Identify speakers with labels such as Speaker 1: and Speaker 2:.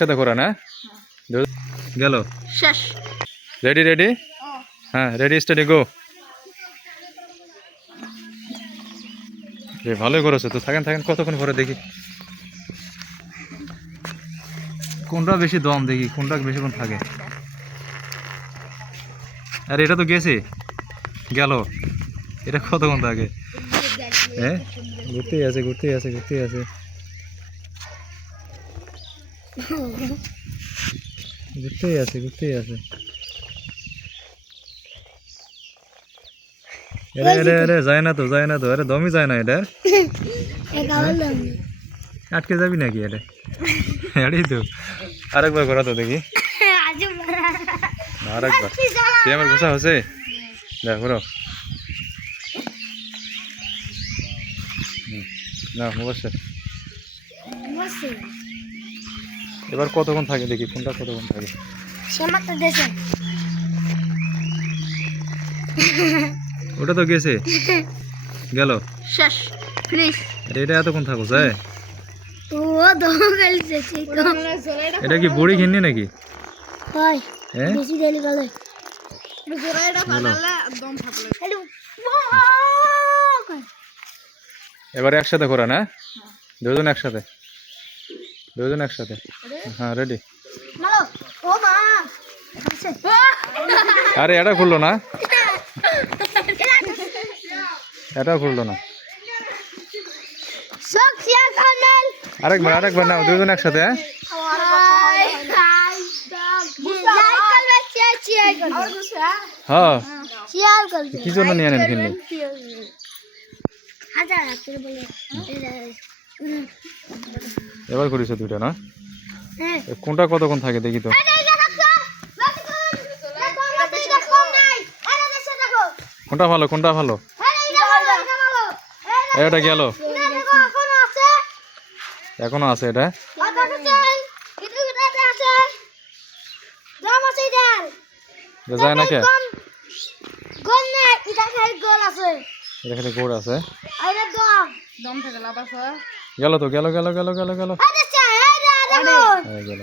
Speaker 1: একসাথে করা না? গেল?
Speaker 2: শেষ।
Speaker 1: রেডি রেডি হ্যাঁ রেডি স্টাডি গো রে ভালোই করেছ তো। থাকেন থাকেন কতক্ষণ পরে দেখি। কোনটা বেশি দম দেখি কোনটা বেশিক্ষণ থাকে? আরে এটা তো গেছে। গেল। এটা কতক্ষণ থাকে? হ্যাঁ? ঘুরতেই আছে ঘুরতেই আছে ঘুরতেই আছে। ঘুরতেই আছে ঘুরতেই আছে। আরে আরে আরে যায় না তো যায় না তো। আরে দমই যায় না এটা। আটকে যাবি নাকি এটা? এটাই তো। আরেকবার করা তো দেখি। আরেকবার। সে আমার ঘোষা হচ্ছে দেখ করো না অবশ্যই। এবার কতক্ষণ থাকে দেখি কোনটা কতক্ষণ থাকে? ওটা তো গেছে। গেল।
Speaker 2: শেষ ফিনিশ।
Speaker 1: আরে এটা এতক্ষণ থাকো যায়। এটা কি বুড়ি ঘিন্নি নাকি? হ্যাঁ
Speaker 2: জোড়াইটা ফাটালে একদম ফাটলে
Speaker 1: এবার একসাথে করা না দুজন একসাথে? দুজন একসাথে। হ্যাঁ রেডি আরে এটা খুললো না। এটা খুললো না। আরেকবার আরেকবার নাও দুজন একসাথে হ্যাঁ? হ্যাঁ। কি জন্য নিয়ে নেন কিন্তু এবার করিস দুইটা না? এ কোনটা কতক্ষণ থাকে দেখি তো। কোনটা ভালো কোনটা ভালো? এটা গেল এখনও আছে। এটা? যায় না কে এটা খালি গোড় আছে।
Speaker 2: দম গোড় আছে।
Speaker 1: গেল তো গেল গেল গেল গেল গেল। হ্যাঁ গেল